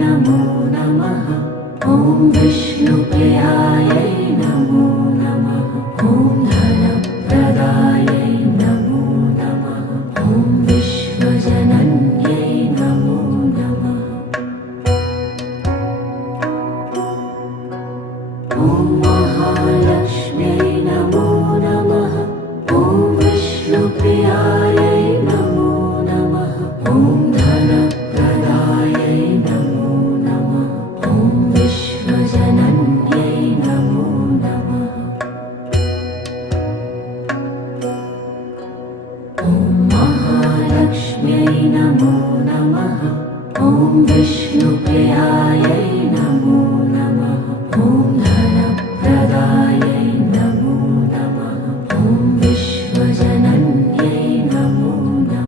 नमो नमः। ॐ विष्णुप्रियायै नमो नमः। ॐ धनप्रदायै नमो नमः। ॐ विश्वजनन्यै नमो नमः। ॐ महालक्ष्म्यै नमो नमः। ॐ विष्णुप्रियायै नमो नमः। ॐ धनप्रदायै नमो नमः। ॐ विश्वजनन्यै नमो नमः। ॐ महालक्ष्म्यै नमो नमः। ॐ विष्णुप्रियायै